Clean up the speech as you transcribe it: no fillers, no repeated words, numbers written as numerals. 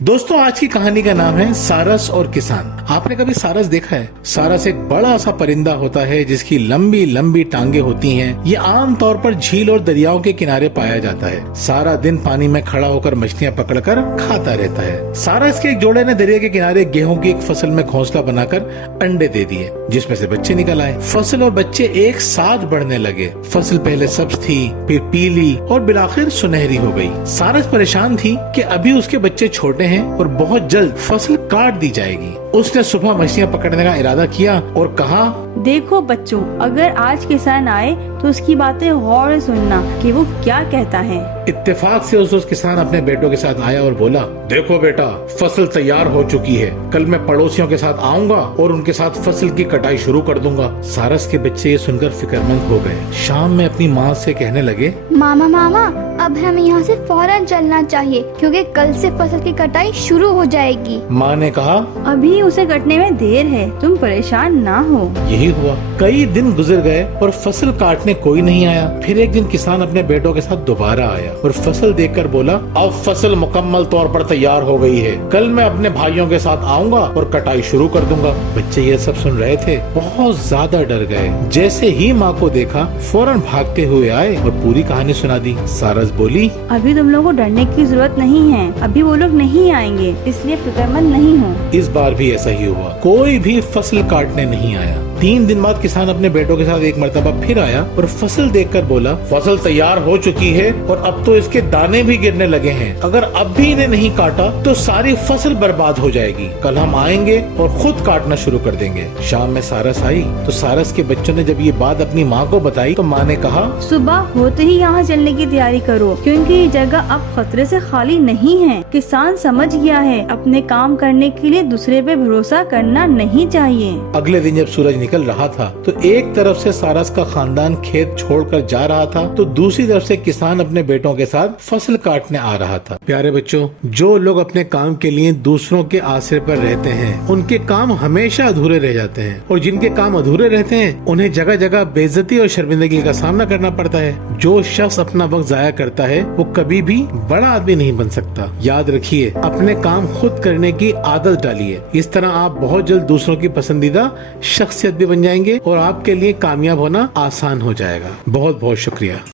दोस्तों, आज की कहानी का नाम है सारस और किसान। आपने कभी सारस देखा है? सारस एक बड़ा सा परिंदा होता है जिसकी लंबी लंबी टांगे होती हैं। ये आम तौर पर झील और दरियाओं के किनारे पाया जाता है। सारा दिन पानी में खड़ा होकर मछलियां पकड़कर खाता रहता है। सारस के एक जोड़े ने दरिया के किनारे गेहूं की एक फसल में घोंसला बनाकर अंडे दे दिए, जिसमें से बच्चे निकल आए। फसल और बच्चे एक साथ बढ़ने लगे। फसल पहले सब्ज थी, फिर पीली और बिलाखिर सुनहरी हो गई। सारस परेशान थी कि अभी उसके बच्चे छोटे हैं और बहुत जल्द फसल काट दी जाएगी। उसने सुबह मछलियां पकड़ने का इरादा किया और कहा, देखो बच्चों, अगर आज किसान आए तो उसकी बातें गौर से सुनना कि वो क्या कहता है। इत्तेफाक से उस किसान अपने बेटों के साथ आया और बोला, देखो बेटा, फसल तैयार हो चुकी है। कल मैं पड़ोसियों के साथ आऊंगा और उनके साथ फसल की कटाई शुरू कर दूंगा। सारस के बच्चे ये सुनकर फिक्रमंद हो गए। शाम में अपनी माँ से कहने लगे, मामा, अब हमें यहाँ से फौरन चलना चाहिए क्योंकि कल से फसल की कटाई शुरू हो जाएगी। माँ ने कहा, अभी उसे कटने में देर है, तुम परेशान ना हो। यही हुआ। कई दिन गुजर गए और फसल काटने कोई नहीं आया। फिर एक दिन किसान अपने बेटों के साथ दोबारा आया और फसल देखकर बोला, अब फसल मुकम्मल तौर पर तैयार हो गई है। कल मैं अपने भाइयों के साथ आऊंगा और कटाई शुरू कर दूंगा। बच्चे ये सब सुन रहे थे, बहुत ज्यादा डर गए। जैसे ही माँ को देखा, फौरन भागते हुए आए और पूरी कहानी सुना दी। सारस बोली, अभी तुम लोगों को डरने की जरूरत नहीं है, अभी वो लोग नहीं आएंगे, इसलिए फिक्रमंद नहीं हो। इस बार भी ऐसा ही हुआ। कोई भी फसल काटने नहीं आया। 3 दिन बाद किसान अपने बेटों के साथ एक मर्तबा फिर आया और फसल देखकर बोला, फसल तैयार हो चुकी है और अब तो इसके दाने भी गिरने लगे हैं। अगर अब भी इन्हें नहीं काटा तो सारी फसल बर्बाद हो जाएगी। कल हम आएंगे और खुद काटना शुरू कर देंगे। शाम में सारस आई तो सारस के बच्चों ने जब ये बात अपनी माँ को बताई तो माँ ने कहा, सुबह होते ही यहाँ चलने की तैयारी करो क्योंकि ये जगह अब खतरे से खाली नहीं है। किसान समझ गया है, अपने काम करने के लिए दूसरे पे भरोसा करना नहीं चाहिए। अगले दिन जब सूरज निकल रहा था तो एक तरफ से सारस का खानदान खेत छोड़कर जा रहा था तो दूसरी तरफ से किसान अपने बेटों के साथ फसल काटने आ रहा था। प्यारे बच्चों, जो लोग अपने काम के लिए दूसरों के आसरे पर रहते हैं, उनके काम हमेशा अधूरे रह जाते हैं, और जिनके काम अधूरे रहते हैं उन्हें जगह जगह बेइज्जती और शर्मिंदगी का सामना करना पड़ता है। जो शख्स अपना वक्त जाया करता है वो कभी भी बड़ा आदमी नहीं बन सकता। याद रखिए, अपने काम खुद करने की आदत डालिए। इस तरह आप बहुत जल्द दूसरों की पसंदीदा शख्सियत भी बन जाएंगे और आपके लिए कामयाब होना आसान हो जाएगा। बहुत बहुत शुक्रिया।